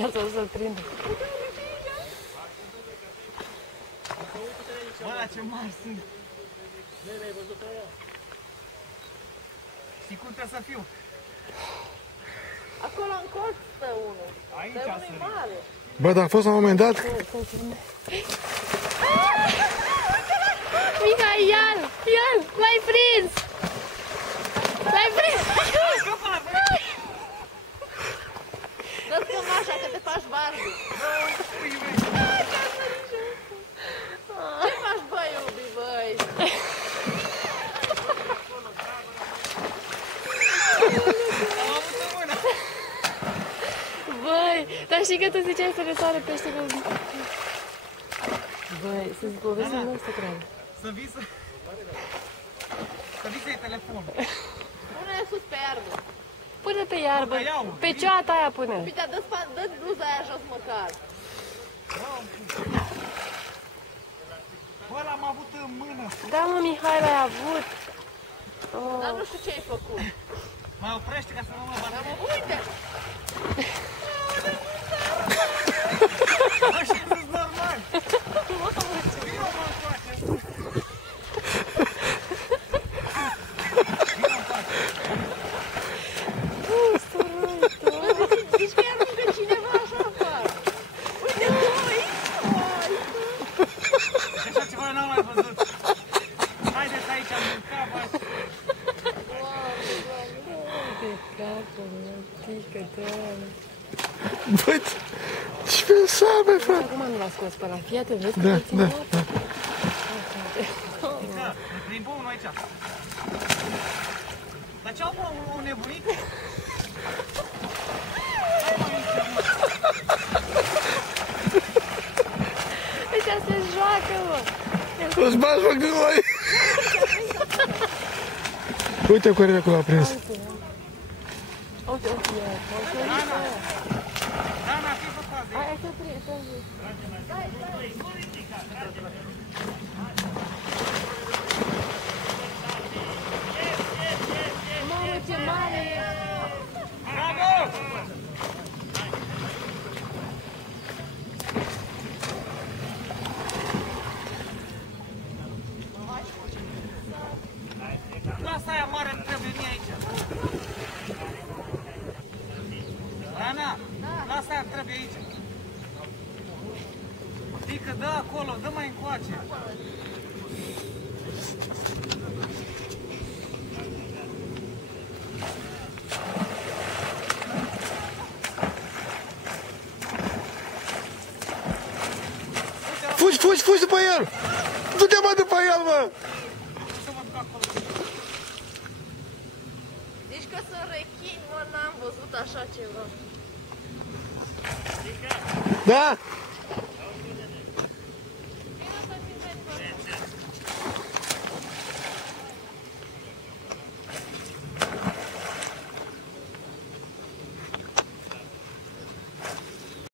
Ia să-l prindă. Bă, ce mari sunt! Ai văzut aia? Știi cum trebuie să fiu? Acolo în colț stă unul. Aici Dar unul e mare. Bă, dar a fost la un moment dat... Mihai, ia-l! Ia-l! L-ai prins! L-ai prins! Dă-ți cămașa că te faci Barbie. Ce faci, băi, iubi, băi? Băi, dar știi că tu ziceai să ne sară peștele în... Băi, să-ți povestim noi să cred. Să vii să-i telefonul. Pune-ne sus pe iarbă. Pune pe iarbă, pe cioata aia pune. Uite, dă-ți bluza aia jos măcar. Bă, l-am avut în mână. Da, mă, Mihai, l-ai avut. Dar nu știu ce ai făcut. Mai oprește ca să nu mă bată. Uite! Așa sunt normal. Vino, mă, încoace. Zici că i-aruncă cineva așa afară. Uite, băi! Așa ceva eu n-am mai văzut. Haideți aici, am mâncat, bă. De capul meu, tică, doamne. Bă, ce pensabe, frate? Acum nu l-a scos pe ăla, fii atent, vezi că Da, îl țin da, mort? da. Mică, ne plimbă unul aici. Dar ce-au, mă, un nebunit? Ăștia se joacă, mă. Îți bagi joc de noi! Uite cu care acolo a prins. Uite, uite, Dana, fii pe fază. hai să prind, să zic. Mamă, ce mare e! Bravo! Lasă aia mare, nu trebuie mie aici. Dana, lasă aia, trebuie aici. Pică, dă acolo, dă mai încoace. Fugi, fugi, fugi după el! Du-te, mă, după el, mă! Zici că sunt rechini, mă, n-am văzut așa ceva. Da?